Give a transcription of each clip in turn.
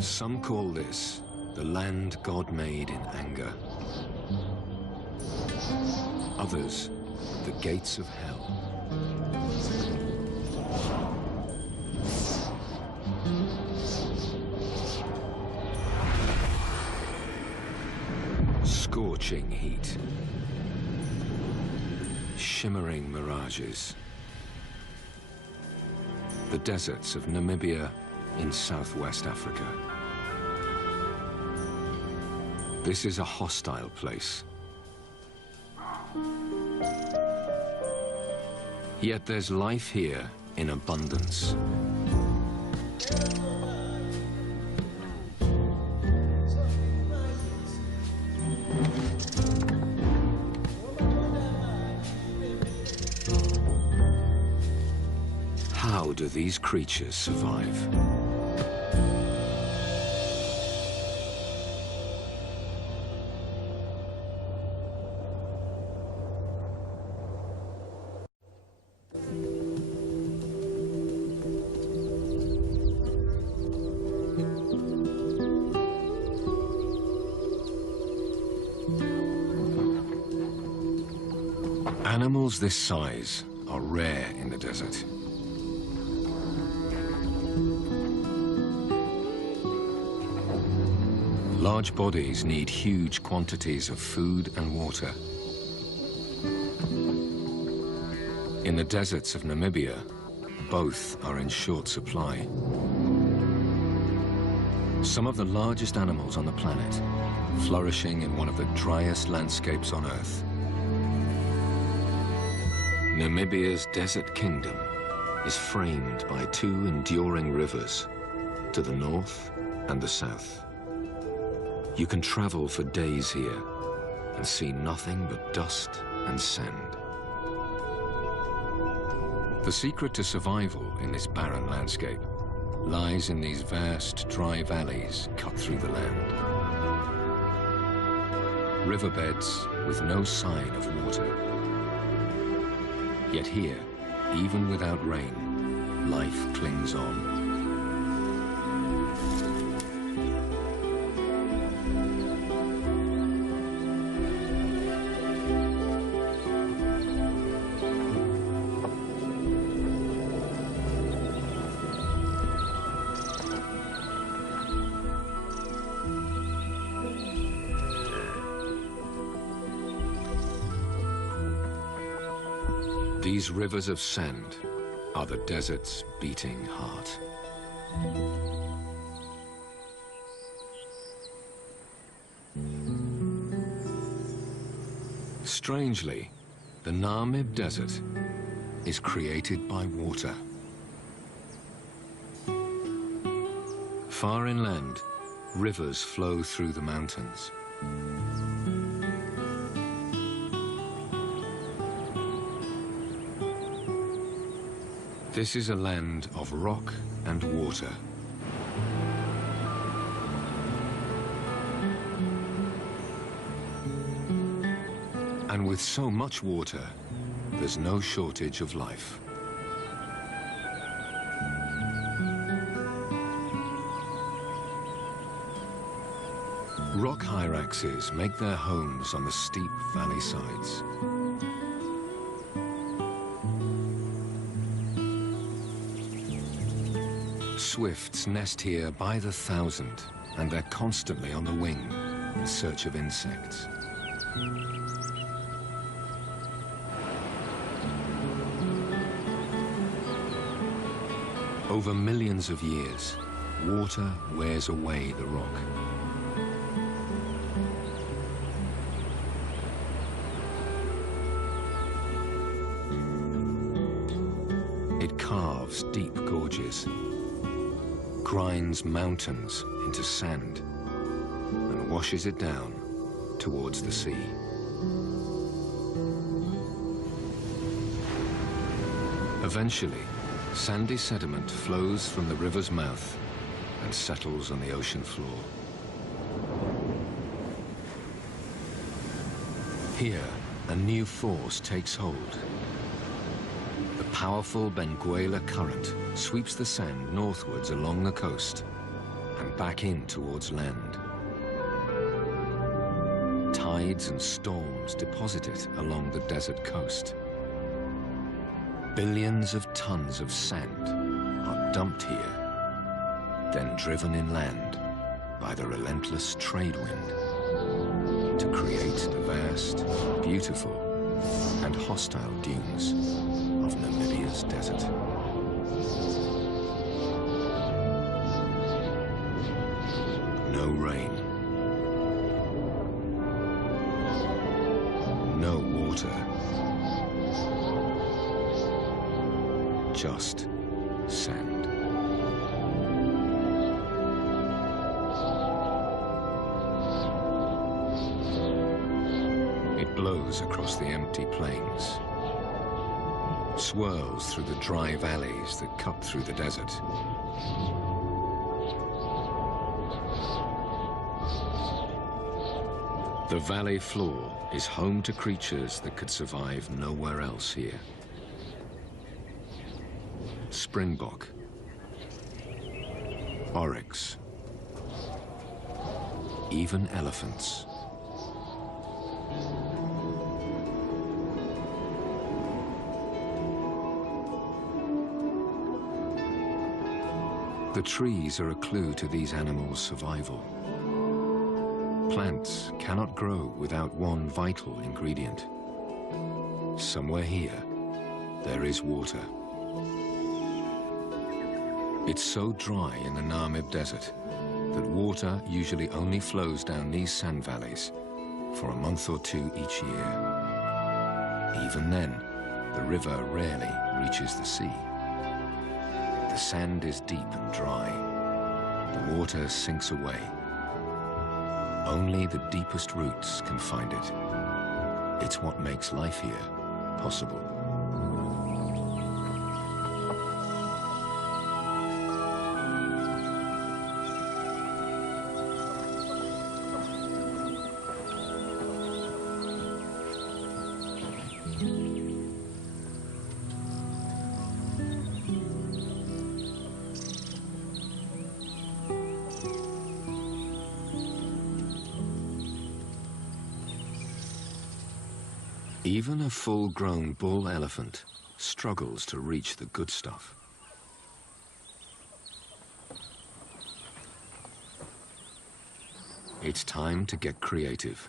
Some call this the land God made in anger. Others, the gates of hell. Scorching heat. Shimmering mirages. The deserts of Namibia in southwest Africa. This is a hostile place. Yet there's life here in abundance. How do these creatures survive? Animals this size are rare in the desert. Large bodies need huge quantities of food and water. In the deserts of Namibia, both are in short supply. Some of the largest animals on the planet, flourishing in one of the driest landscapes on Earth. Namibia's desert kingdom is framed by two enduring rivers, to the north and the south. You can travel for days here and see nothing but dust and sand. The secret to survival in this barren landscape lies in these vast, dry valleys cut through the land. Riverbeds with no sign of water. Yet here, even without rain, life clings on. These rivers of sand are the desert's beating heart. Strangely, the Namib Desert is created by water. Far inland, rivers flow through the mountains. This is a land of rock and water. And with so much water, there's no shortage of life. Rock hyraxes make their homes on the steep valley sides. Swifts nest here by the thousand, and they're constantly on the wing in search of insects. Over millions of years, water wears away the rock. It carves deep gorges, grinds mountains into sand, and washes it down towards the sea. Eventually, sandy sediment flows from the river's mouth and settles on the ocean floor. Here, a new force takes hold. The powerful Benguela current sweeps the sand northwards along the coast and back in towards land. Tides and storms deposit it along the desert coast. Billions of tons of sand are dumped here, then driven inland by the relentless trade wind to create the vast, beautiful, and hostile dunes of Namibia's desert. No rain. No water. Just sand. It blows across the empty plains, swirls through the dry valleys that cut through the desert. The valley floor is home to creatures that could survive nowhere else here. Springbok, oryx, even elephants. The trees are a clue to these animals' survival. Plants cannot grow without one vital ingredient. Somewhere here, there is water. It's so dry in the Namib Desert that water usually only flows down these sand valleys for a month or two each year. Even then, the river rarely reaches the sea. The sand is deep and dry. The water sinks away. Only the deepest roots can find it. It's what makes life here possible. Even a full-grown bull elephant struggles to reach the good stuff. It's time to get creative.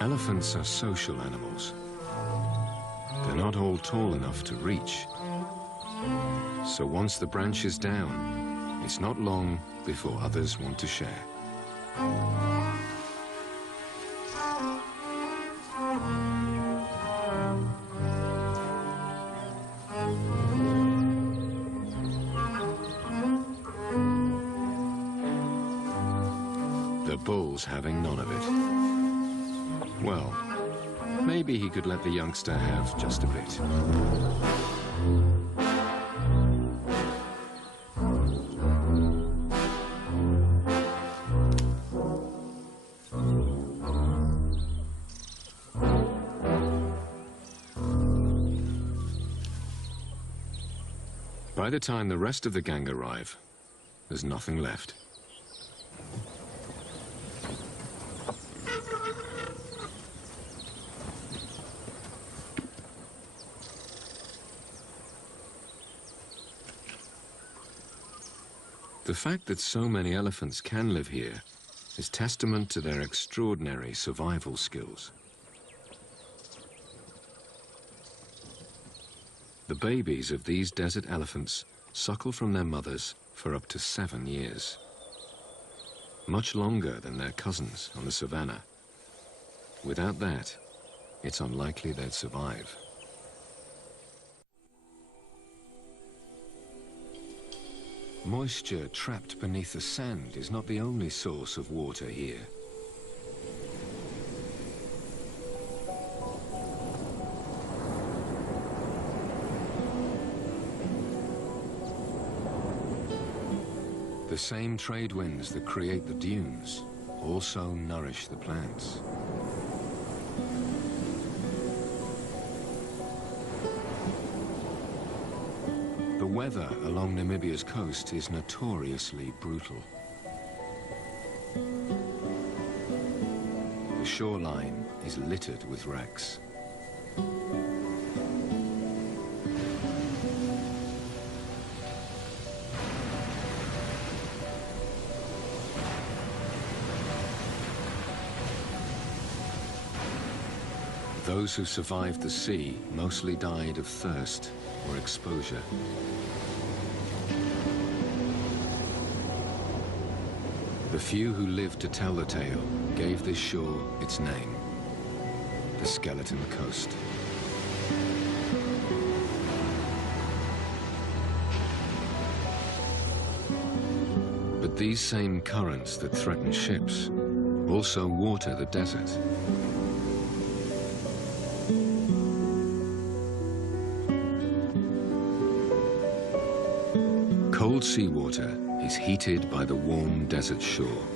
Elephants are social animals. They're not all tall enough to reach. So once the branch is down, it's not long before others want to share. The bull's having none of it. Well, maybe he could let the youngster have just a bit. By the time the rest of the gang arrive, there's nothing left. The fact that so many elephants can live here is testament to their extraordinary survival skills. The babies of these desert elephants suckle from their mothers for up to 7 years, much longer than their cousins on the savannah. Without that, it's unlikely they'd survive. Moisture trapped beneath the sand is not the only source of water here. The same trade winds that create the dunes also nourish the plants. The weather along Namibia's coast is notoriously brutal. The shoreline is littered with wrecks. Those who survived the sea mostly died of thirst or exposure. The few who lived to tell the tale gave this shore its name, the Skeleton Coast. But these same currents that threaten ships also water the desert. Cold seawater is heated by the warm desert shore.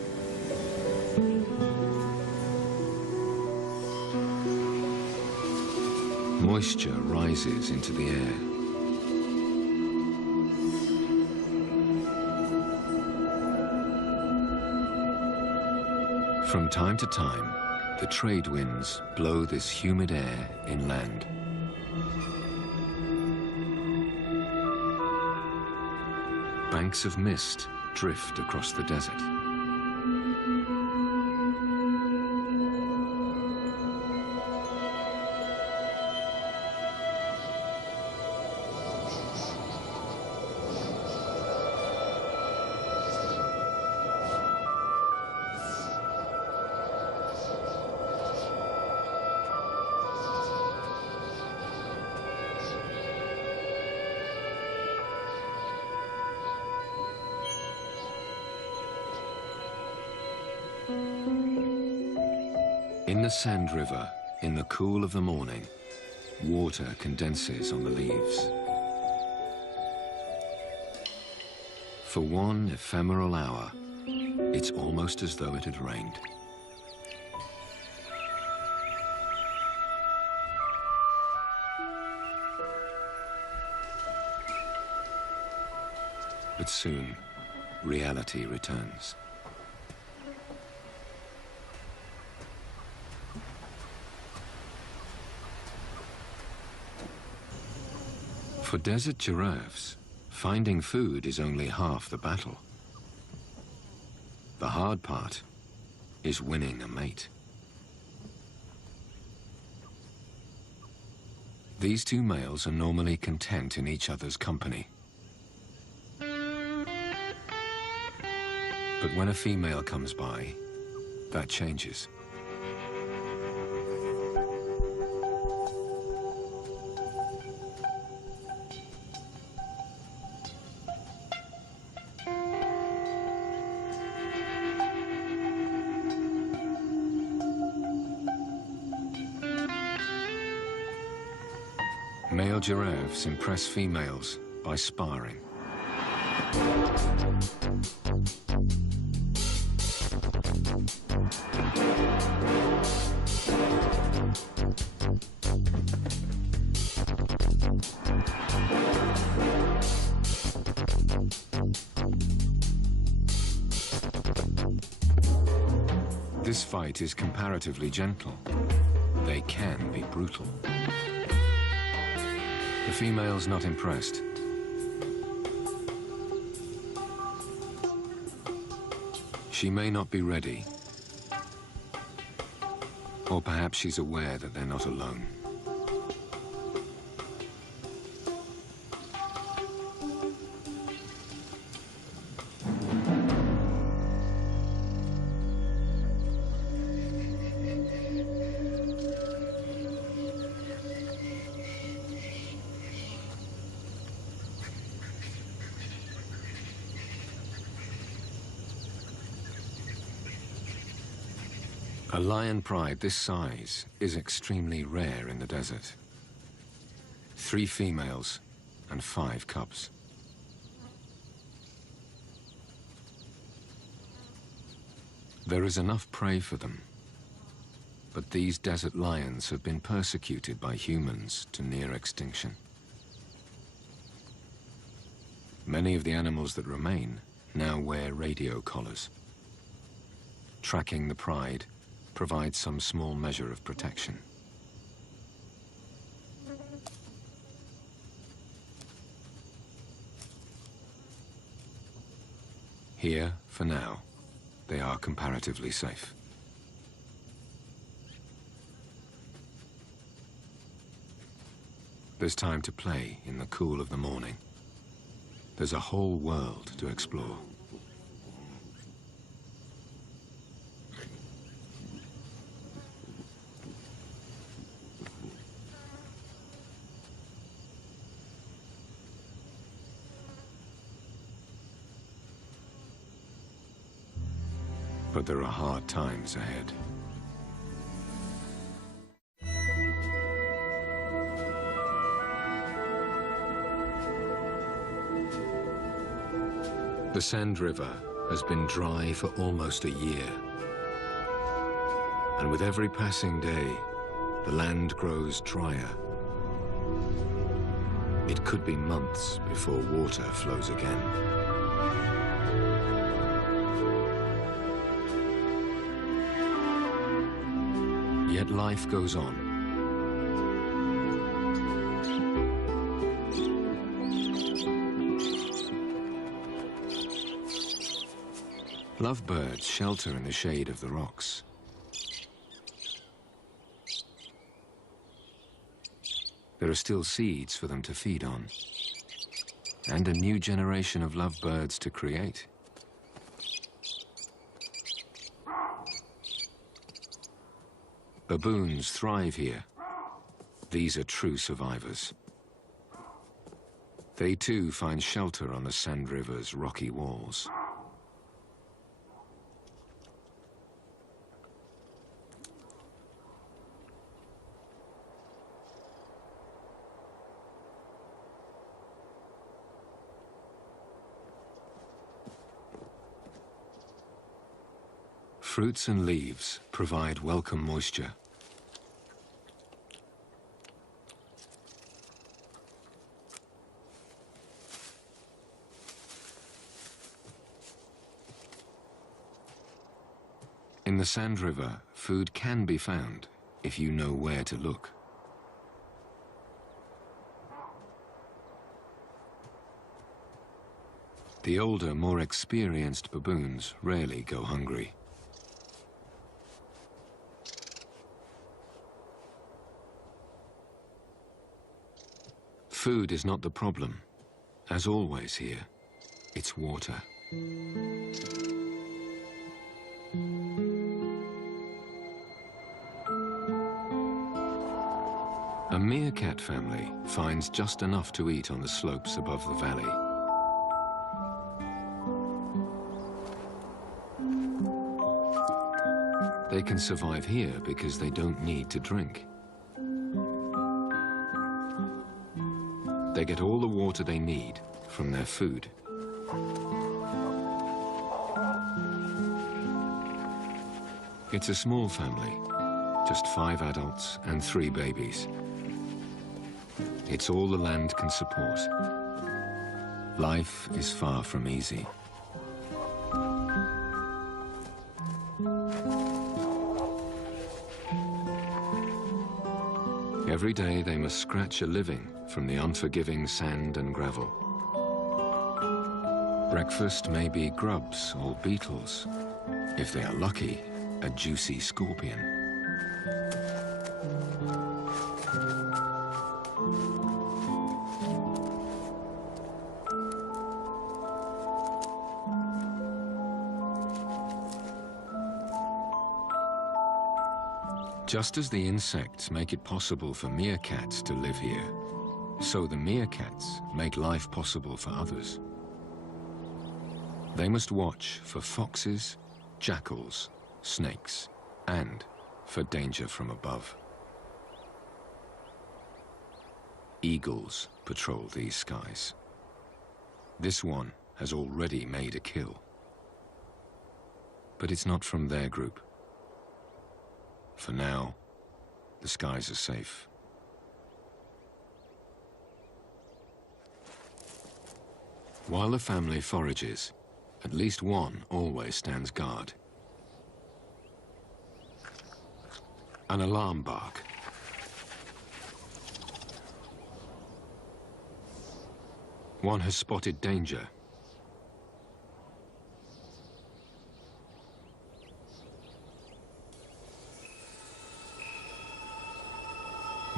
Moisture rises into the air. From time to time, the trade winds blow this humid air inland. Banks of mist drift across the desert. In the Sand River, in the cool of the morning, water condenses on the leaves. For one ephemeral hour, it's almost as though it had rained. But soon, reality returns. For desert giraffes, finding food is only half the battle. The hard part is winning a mate. These two males are normally content in each other's company. But when a female comes by, that changes. Male giraffes impress females by sparring. This fight is comparatively gentle. They can be brutal. The female's not impressed. She may not be ready. Or perhaps she's aware that they're not alone. A lion pride this size is extremely rare in the desert. 3 females and 5 cubs. There is enough prey for them, but these desert lions have been persecuted by humans to near extinction. Many of the animals that remain now wear radio collars. Tracking the pride provides some small measure of protection. Here, for now, they are comparatively safe. There's time to play in the cool of the morning. There's a whole world to explore. But there are hard times ahead. The Sand River has been dry for almost a year. And with every passing day, the land grows drier. It could be months before water flows again. Yet life goes on. Lovebirds shelter in the shade of the rocks. There are still seeds for them to feed on, and a new generation of lovebirds to create. Baboons thrive here. These are true survivors. They too find shelter on the Sand River's rocky walls. Fruits and leaves provide welcome moisture. In the Sand River, food can be found if you know where to look. The older, more experienced baboons rarely go hungry. Food is not the problem. As always here, it's water. A meerkat family finds just enough to eat on the slopes above the valley. They can survive here because they don't need to drink. They get all the water they need from their food. It's a small family, just 5 adults and 3 babies. It's all the land can support. Life is far from easy. Every day they must scratch a living from the unforgiving sand and gravel. Breakfast may be grubs or beetles, If they are lucky, a juicy scorpion. Just as the insects make it possible for meerkats to live here, so the meerkats make life possible for others. They must watch for foxes, jackals, snakes, and for danger from above. Eagles patrol these skies. This one has already made a kill. But it's not from their group. For now, the skies are safe. While the family forages, at least one always stands guard. An alarm bark. One has spotted danger.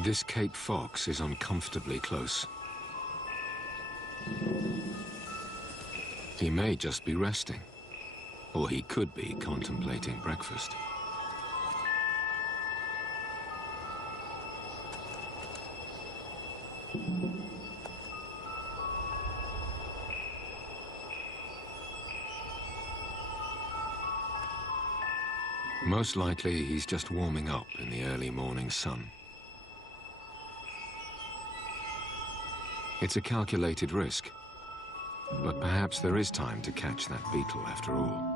This Cape fox is uncomfortably close. He may just be resting, or he could be contemplating breakfast. Most likely, he's just warming up in the early morning sun. It's a calculated risk, but perhaps there is time to catch that beetle after all.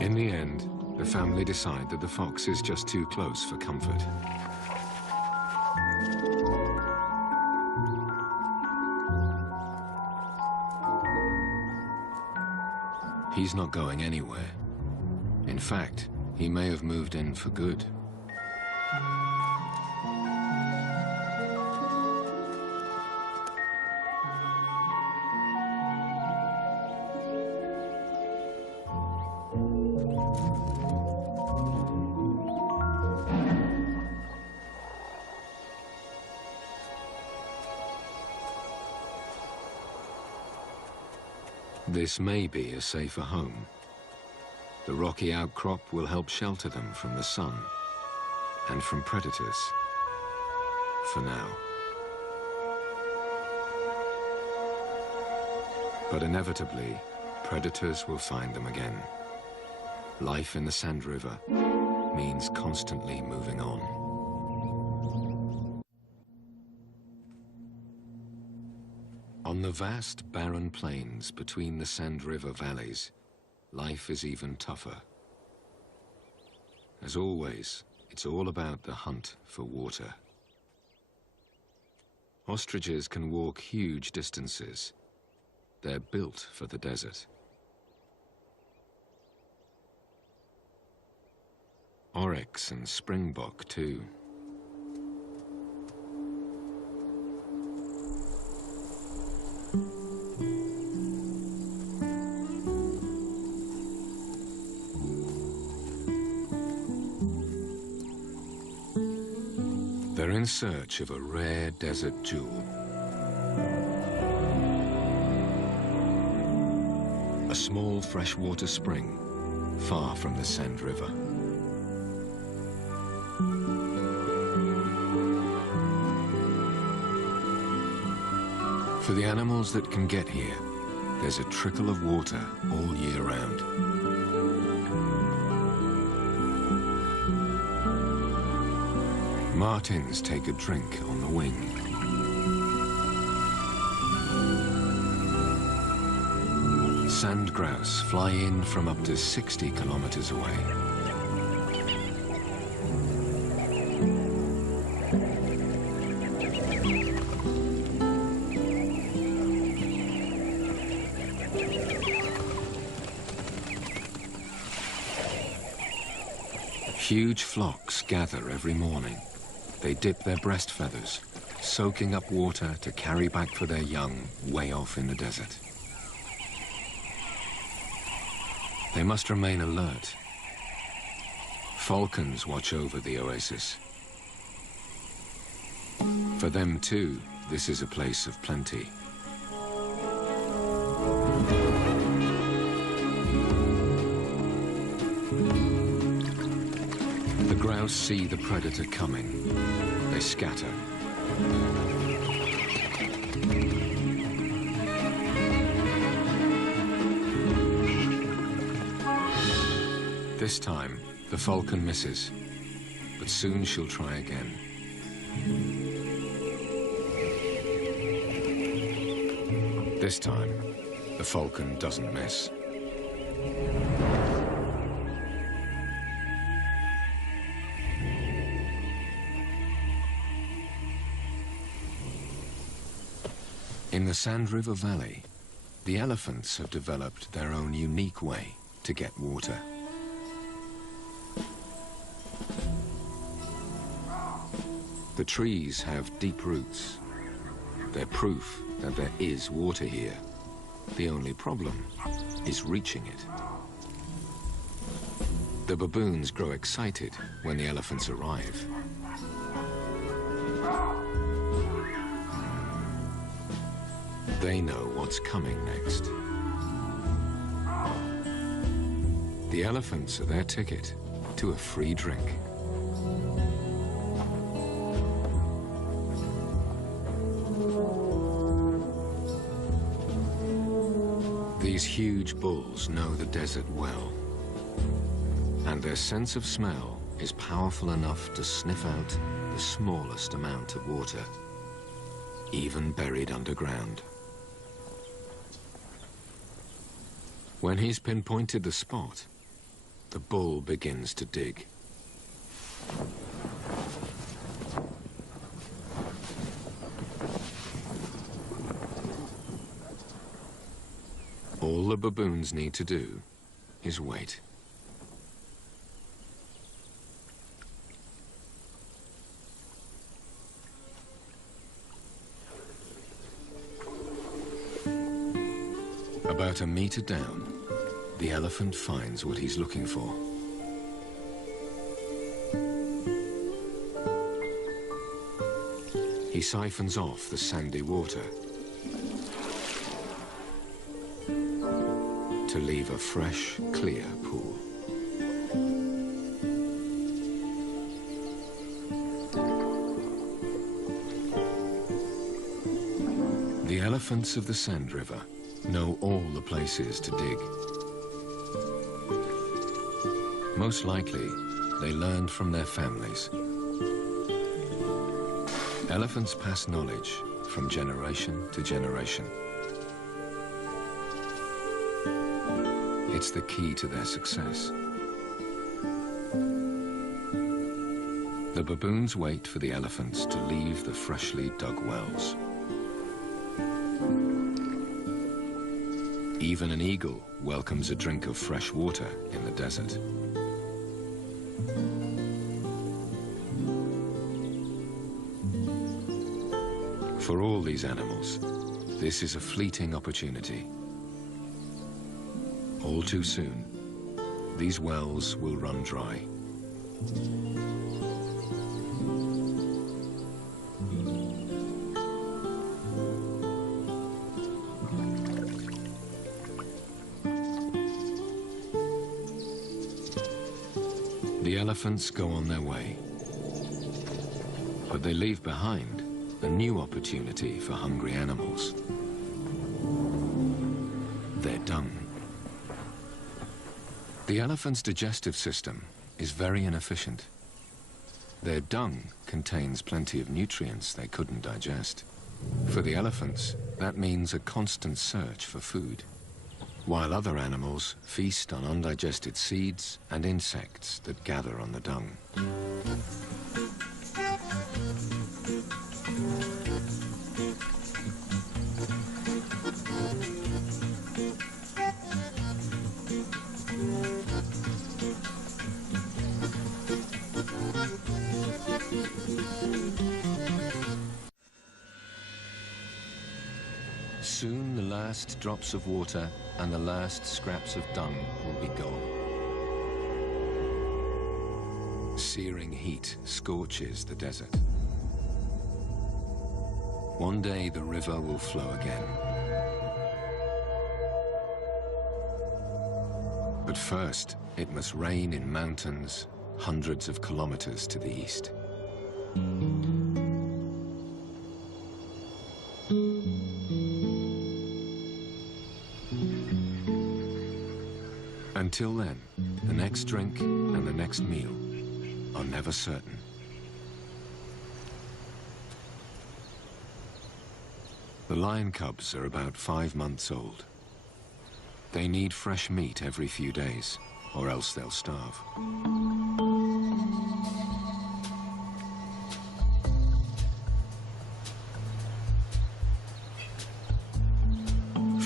In the end, the family decide that the fox is just too close for comfort. He's not going anywhere. In fact, he may have moved in for good. This may be a safer home. The rocky outcrop will help shelter them from the sun and from predators, for now. But inevitably, predators will find them again. Life in the Sand River means constantly moving on. On the vast, barren plains between the Sand River valleys, life is even tougher. As always, it's all about the hunt for water. Ostriches can walk huge distances. They're built for the desert. Oryx and springbok, too. They're in search of a rare desert jewel. A small freshwater spring, far from the Sand River. For the animals that can get here, there's a trickle of water all year round. Martins take a drink on the wing. Sand grouse fly in from up to 60 kilometers away. Huge flocks gather every morning. They dip their breast feathers, soaking up water to carry back for their young way off in the desert. They must remain alert. Falcons watch over the oasis. For them too, this is a place of plenty. The grouse see the predator coming. They scatter. This time, the falcon misses, but soon she'll try again. This time, the falcon doesn't miss. In the Sand River Valley, the elephants have developed their own unique way to get water. The trees have deep roots. They're proof that there is water here. The only problem is reaching it. The baboons grow excited when the elephants arrive. They know what's coming next. The elephants are their ticket to a free drink. These huge bulls know the desert well, and their sense of smell is powerful enough to sniff out the smallest amount of water, even buried underground. When he's pinpointed the spot, the bull begins to dig. All the baboons need to do is wait. About a meter down, the elephant finds what he's looking for. He siphons off the sandy water to leave a fresh, clear pool. The elephants of the Sand River know all the places to dig. Most likely, they learned from their families. Elephants pass knowledge from generation to generation. It's the key to their success. The baboons wait for the elephants to leave the freshly dug wells. Even an eagle welcomes a drink of fresh water in the desert. For all these animals, this is a fleeting opportunity. All too soon, these wells will run dry. The elephants go on their way, but they leave behind a new opportunity for hungry animals. Their dung. The elephant's digestive system is very inefficient. Their dung contains plenty of nutrients they couldn't digest. For the elephants, that means a constant search for food, while other animals feast on undigested seeds and insects that gather on the dung. Soon the last drops of water and the last scraps of dung will be gone. Searing heat scorches the desert. One day the river will flow again. But first, it must rain in mountains hundreds of kilometers to the east. Until then, the next drink and the next meal are never certain. The lion cubs are about 5 months old. They need fresh meat every few days, or else they'll starve.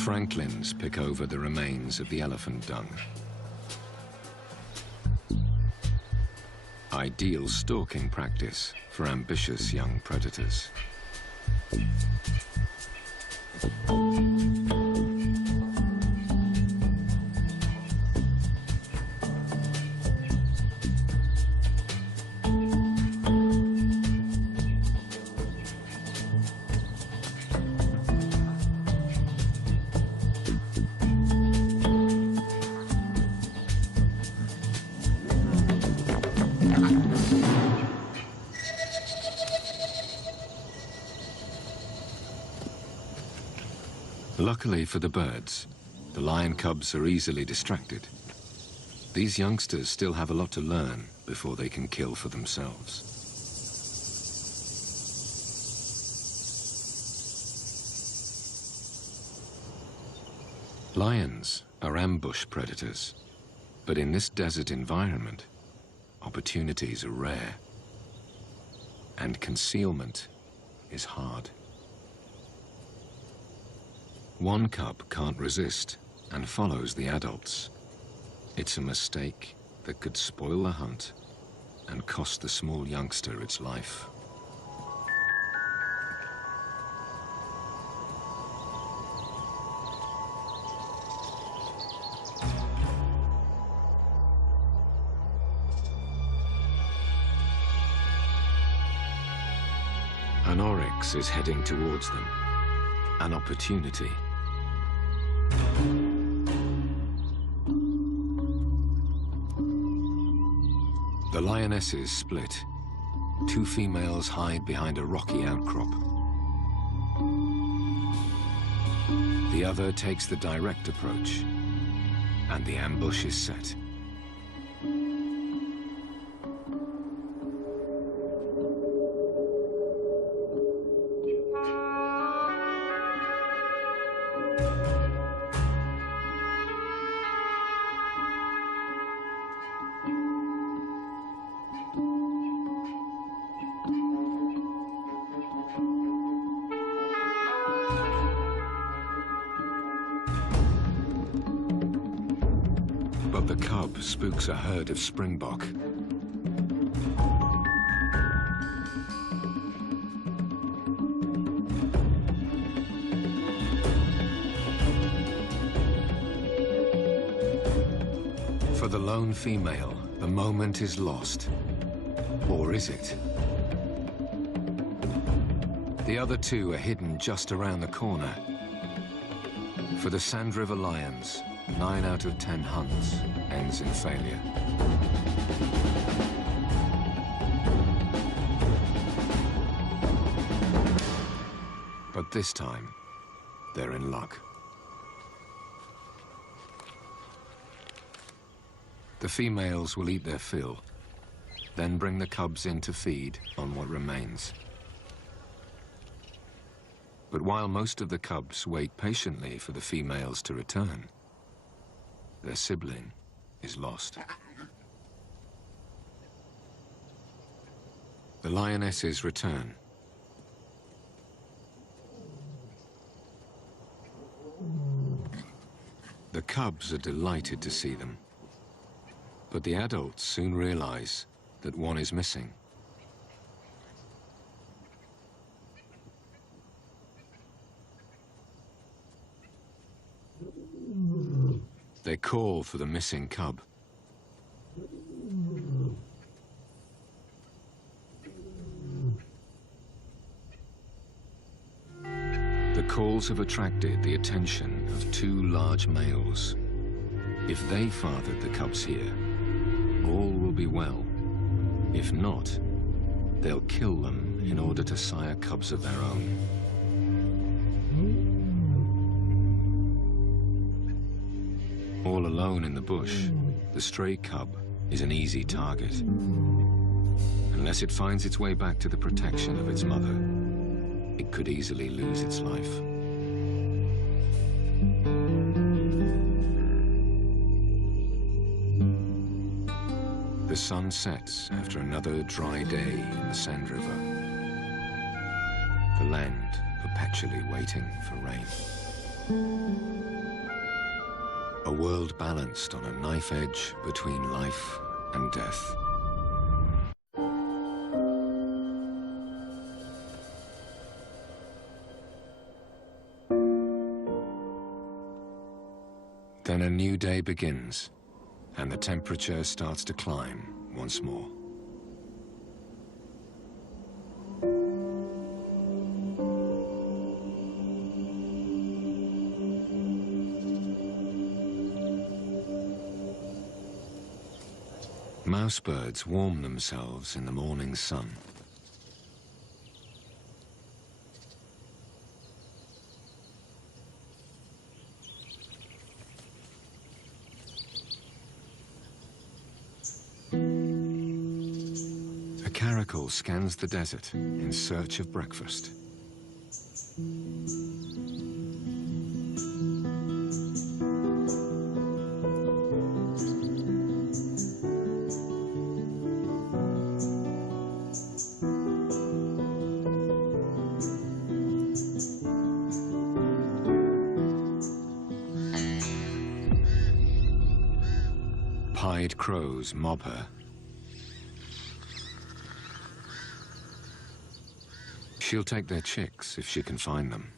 Franklins pick over the remains of the elephant dung. Ideal stalking practice for ambitious young predators. Luckily for the birds, the lion cubs are easily distracted. These youngsters still have a lot to learn before they can kill for themselves. Lions are ambush predators, but in this desert environment, opportunities are rare, and concealment is hard. One cub can't resist and follows the adults. It's a mistake that could spoil the hunt and cost the small youngster its life. An oryx is heading towards them. An opportunity. The lionesses split. 2 females hide behind a rocky outcrop. The other takes the direct approach, and the ambush is set. But the cub spooks a herd of springbok. For the lone female, the moment is lost. Or is it? The other 2 are hidden just around the corner. For the Sand River lions, 9 out of 10 hunts ends in failure. But this time, they're in luck. The females will eat their fill, then bring the cubs in to feed on what remains. But while most of the cubs wait patiently for the females to return, their sibling is lost. The lionesses return. The cubs are delighted to see them, but the adults soon realize that one is missing. They call for the missing cub. The calls have attracted the attention of two large males. If they fathered the cubs here, all will be well. If not, they'll kill them in order to sire cubs of their own. All alone in the bush, the stray cub is an easy target. Unless it finds its way back to the protection of its mother, it could easily lose its life. The sun sets after another dry day in the Sand River. The land perpetually waiting for rain. A world balanced on a knife edge between life and death. Then a new day begins, and the temperature starts to climb once more. Mousebirds warm themselves in the morning sun. A caracal scans the desert in search of breakfast. Pied crows mob her. She'll take their chicks if she can find them.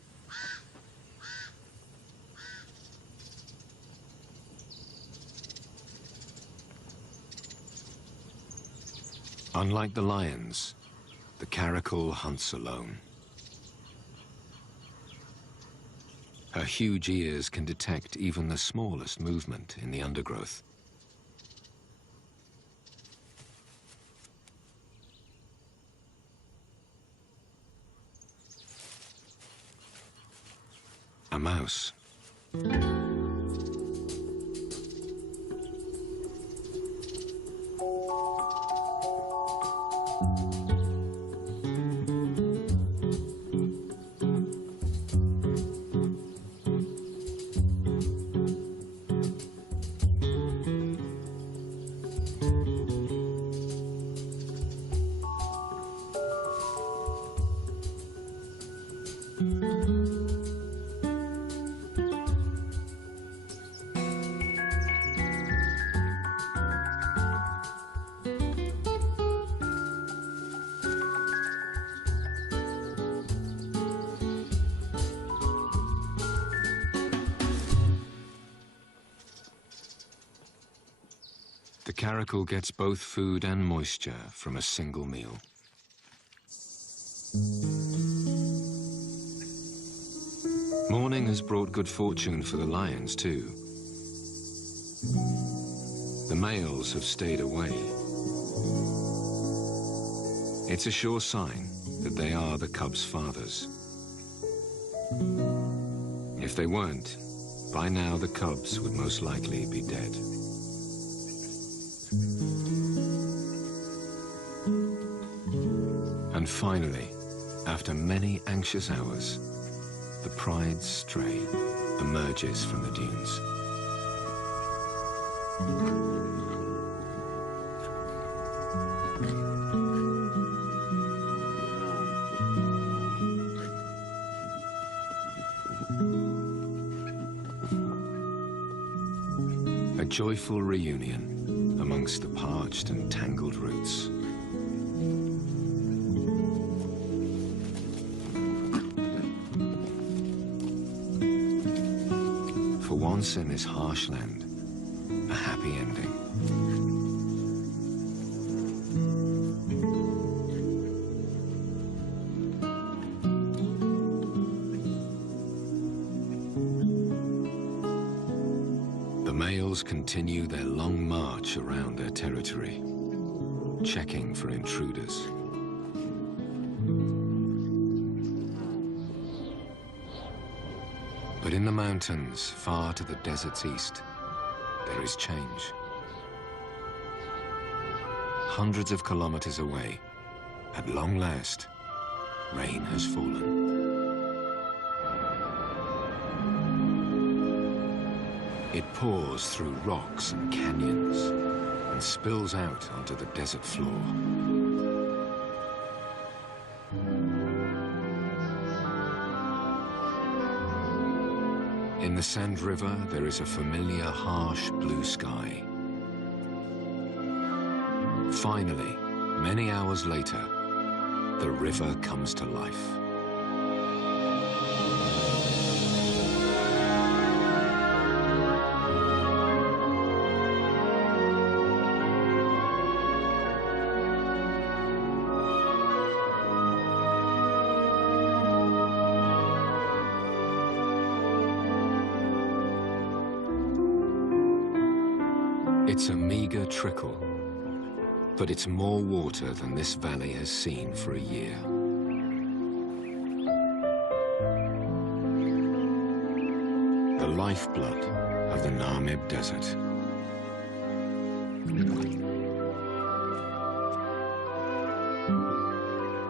Unlike the lions, the caracal hunts alone. Her huge ears can detect even the smallest movement in the undergrowth. A mouse. The caracal gets both food and moisture from a single meal. Morning has brought good fortune for the lions too. The males have stayed away. It's a sure sign that they are the cubs' fathers. If they weren't, by now the cubs would most likely be dead. And finally, after many anxious hours, the pride's stray emerges from the dunes. A joyful reunion amongst the parched and tangled roots. For once in this harsh land, happy ending. The males continue their long march around their territory, checking for intruders. But in the mountains, far to the desert's east, there is change. Hundreds of kilometers away, at long last, rain has fallen. It pours through rocks and canyons and spills out onto the desert floor. In the Sand River, there is a familiar, harsh blue sky. Finally, many hours later, the river comes to life. It's a meager trickle, but it's more water than this valley has seen for a year. The lifeblood of the Namib Desert.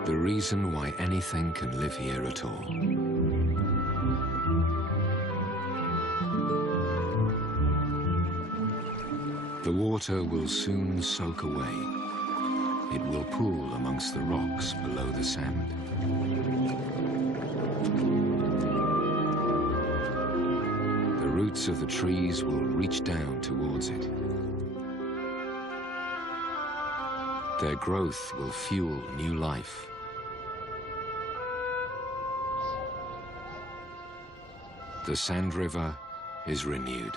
The reason why anything can live here at all. The water will soon soak away. It will pool amongst the rocks below the sand. The roots of the trees will reach down towards it. Their growth will fuel new life. The Sand River is renewed.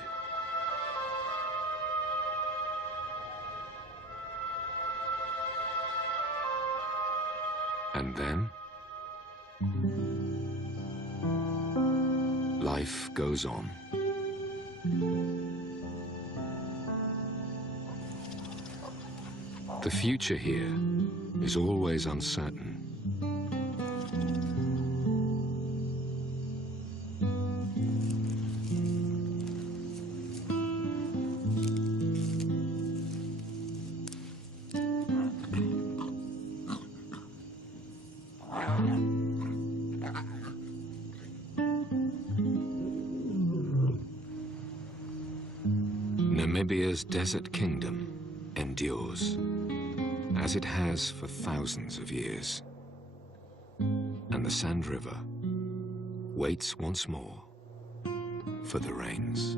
And then, life goes on. The future here is always uncertain. Namibia's desert kingdom endures, as it has for thousands of years. And the Sand River waits once more for the rains.